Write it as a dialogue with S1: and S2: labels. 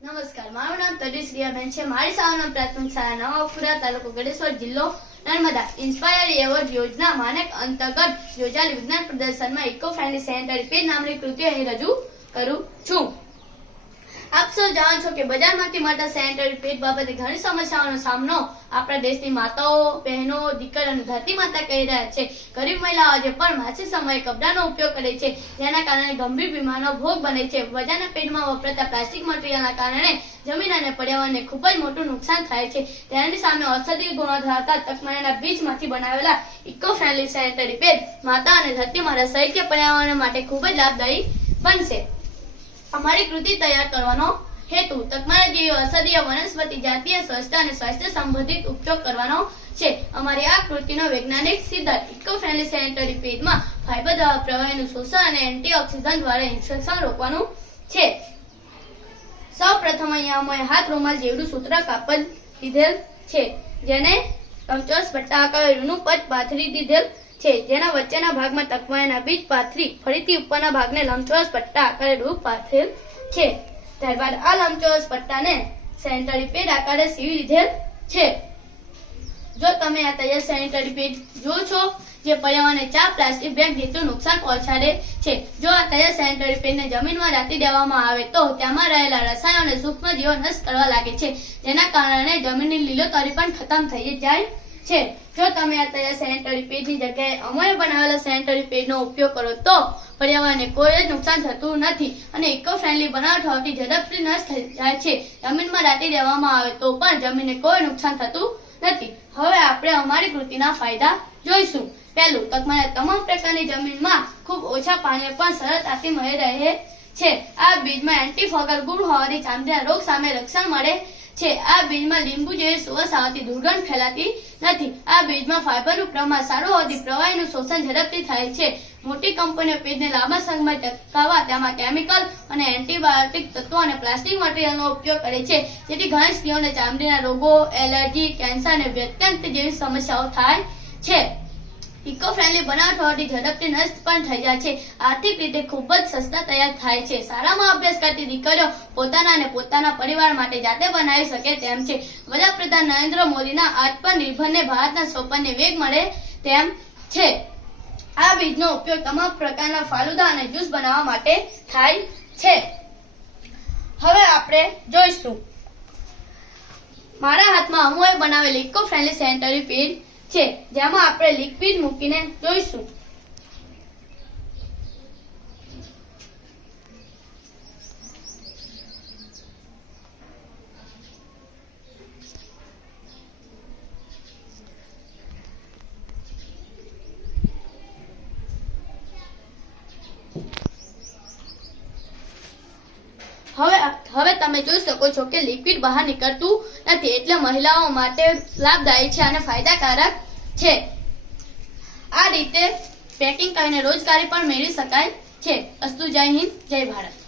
S1: નમસ્કાર, મારું નામ તરીશ રિયાબેન છે. મારી શાળાનો પ્રાથમિક શાળા નવાપુરા તાલુકો ગડેશ્વર જિલ્લો નર્મદા. ઇન્સ્પાયર એવોર્ડ યોજના માનક અંતર્ગત યોજાયેલ વિજ્ઞાન પ્રદર્શનમાં ઇકો ફ્રેન્ડલી સેન્ટર પેજ નામની કૃતિ અહીં રજૂ કરું છું. સૌ જાણો છો કે બજારમાંથી મળતા સેનેટરી પેડ બાબતે ઘણી સમસ્યાઓનો સામનો આપણા દેશની માતાઓ, બહેનો દીકરીઓ અને ધરતી માતા કરી રહ્યા છે. ગરીબ મહિલાઓ આજે પણ માસિક સમયે કપડાનો ઉપયોગ કરે છે. જેના કારણે ગંભીર બીમારનો ભોગ બને છે. બજારના પેડમાં વપરાતા પ્લાસ્ટિક મટીરિયલના કારણે જમીન અને પર્યાવરણને ખૂબ જ મોટું નુકસાન થાય છે. તેની સામે ઔષધીય ગુણો ધરાવતા તકમાયાના બીજમાંથી બનાવેલા ઇકો ફ્રેન્ડલી સેનેટરી પેડ માતા અને ધરતી માતા સહિત પર્યાવરણ માટે ખૂબ જ લાભદાયી બનશે. અમારી કૃતિ તૈયાર કરવાનો હેતુ તકમારા જેવી ઔષધીય વનસ્પતિ જાતીય સ્વચ્છતા અને સ્વાસ્થ્ય સંબંધિત ઉપયોગ કરવાનો છે. અમારી આ કૃતિનો વૈજ્ઞાનિક સિદ્ધાંત ઇકો ફ્રેન્ડલી સેનેટરી પેડમાં ફાઇબર દ્વારા પ્રવાહીનું શોષણ અને એન્ટીઓક્સિડન્ટ દ્વારા ઇન્ફેક્શન રોકવાનું છે. સૌ પ્રથમ અહીંયા અમે હાથ રૂમાલ જેવડું સૂત્ર કાપડ લીધેલ છે, જેને લંબચોરસ પટ્ટા આકારનું પદ પાથરી દીધેલ છે. જેના વચ્ચેના ભાગમાં તકવાયાના બીજ પાથરી ફરીથી ઉપરના ભાગને લંબચોરસ પટ્ટા આકારે રૂપ પાથરેલ છે. ત્યારબાદ આ લંબચોરસ પટ્ટાને સેન્ટરી પેડ આકારે સીવી લીધેલ છે. જો તમે આ તૈયાર સેનિટરી પેડ જો છો, જે પર્યાવરણને ચાર પ્લાસ્ટિક બેગ જેટલું નુકસાન પહોંચાડે છે. જો આ તૈયાર સેનિટરી પેડને જમીનમાં રાખી દેવામાં આવે તો તેમાં રહેલા રસાયણો અને સૂક્ષ્મ જીવો નષ્ટ કરવા લાગે છે. જેના કારણે જમીનની લીલોતરી પણ ખતમ થઈ જાય છે. જો તમે અત્યારે સેનેટરી પેડની જગ્યાએ અમારે બનાવેલા સેનેટરી પેડનો ઉપયોગ કરો, તો પર્યાવરણને કોઈ જ નુકસાન થતું નથી અને ઇકો ફ્રેન્ડલી બનાવટ હોવાથી ઝડપથી નષ્ટ થઈ જાય છે. જમીનમાં રાખી દેવામાં આવે તો પણ જમીનને કોઈ નુકસાન થતું નથી. હવે આપણે અમારી કૃતિના ફાયદા જોઈશું. પહેલું, તકમાના તમામ પ્રકારની જમીનમાં ખૂબ ઓછા પાણી પણ સરળતાથી મળી રહે છે. આ બીજમાં એન્ટીફોગલ ગુણ હોવાથી ચામડીના રોગ સામે રક્ષણ મળે છે. આ બીજમાં લીંબુ જેવી સુવાસ આવતી દુર્ગંધ ફેલાતી નથી. આ બીજમાં ફાઇબરનું પ્રમાણ સારું હોવાથી પ્રવાહીનું શોષણ ઝડપથી થાય છે. મોટી કંપનીઓ પેજને લાંબા સમય ટકાવવા તેમાં કેમિકલ અને એન્ટીબાયોટિક તત્વો અને પ્લાસ્ટિક મટીરિયલનો ઉપયોગ કરે છે. જેથી ઘણી સ્ત્રીઓને ચામડીના રોગો એલર્જી કેન્સર અને વ્યત્યંત જેવી સમસ્યાઓ થાય છે. ઇકો ફ્રેન્ડલી બનાવવાથી ઝડપથી નષ્ટ પણ થઈ જાય છે. આર્થિક રીતે ખૂબ જ સસ્તા તૈયાર થાય છે. શાળામાં અભ્યાસ કરતી દીકરીઓ પોતાના અને પોતાના પરિવાર માટે જાતે બનાવી શકે તેમ છે. વડાપ્રધાન નરેન્દ્ર મોદીના આત્મનિર્ભરને ભારતના સ્વપ્નને વેગ મળે તેમ છે. આ બીજનો ઉપયોગ તમામ પ્રકારના ફાલુદા અને જ્યુસ બનાવવા માટે થાય છે. હવે આપણે જોઈશું. મારા હાથમાં અમુએ બનાવેલ ઇકો ફ્રેન્ડલી સેનેટરી પેડ છે જેમાં આપણે લિક્વિડ મૂકીને જોઈશું હવે હવે તમે જોઈ શકો છો કે લિક્વિડ બહાર નીકળતું નથી. એટલે મહિલાઓ માટે લાભદાયી છે અને ફાયદાકારક છે. આ રીતે પેકિંગ કરીને રોજગારી પણ મેળવી શકાય છે. અસ્તુ જય હિન્દ, જય ભારત.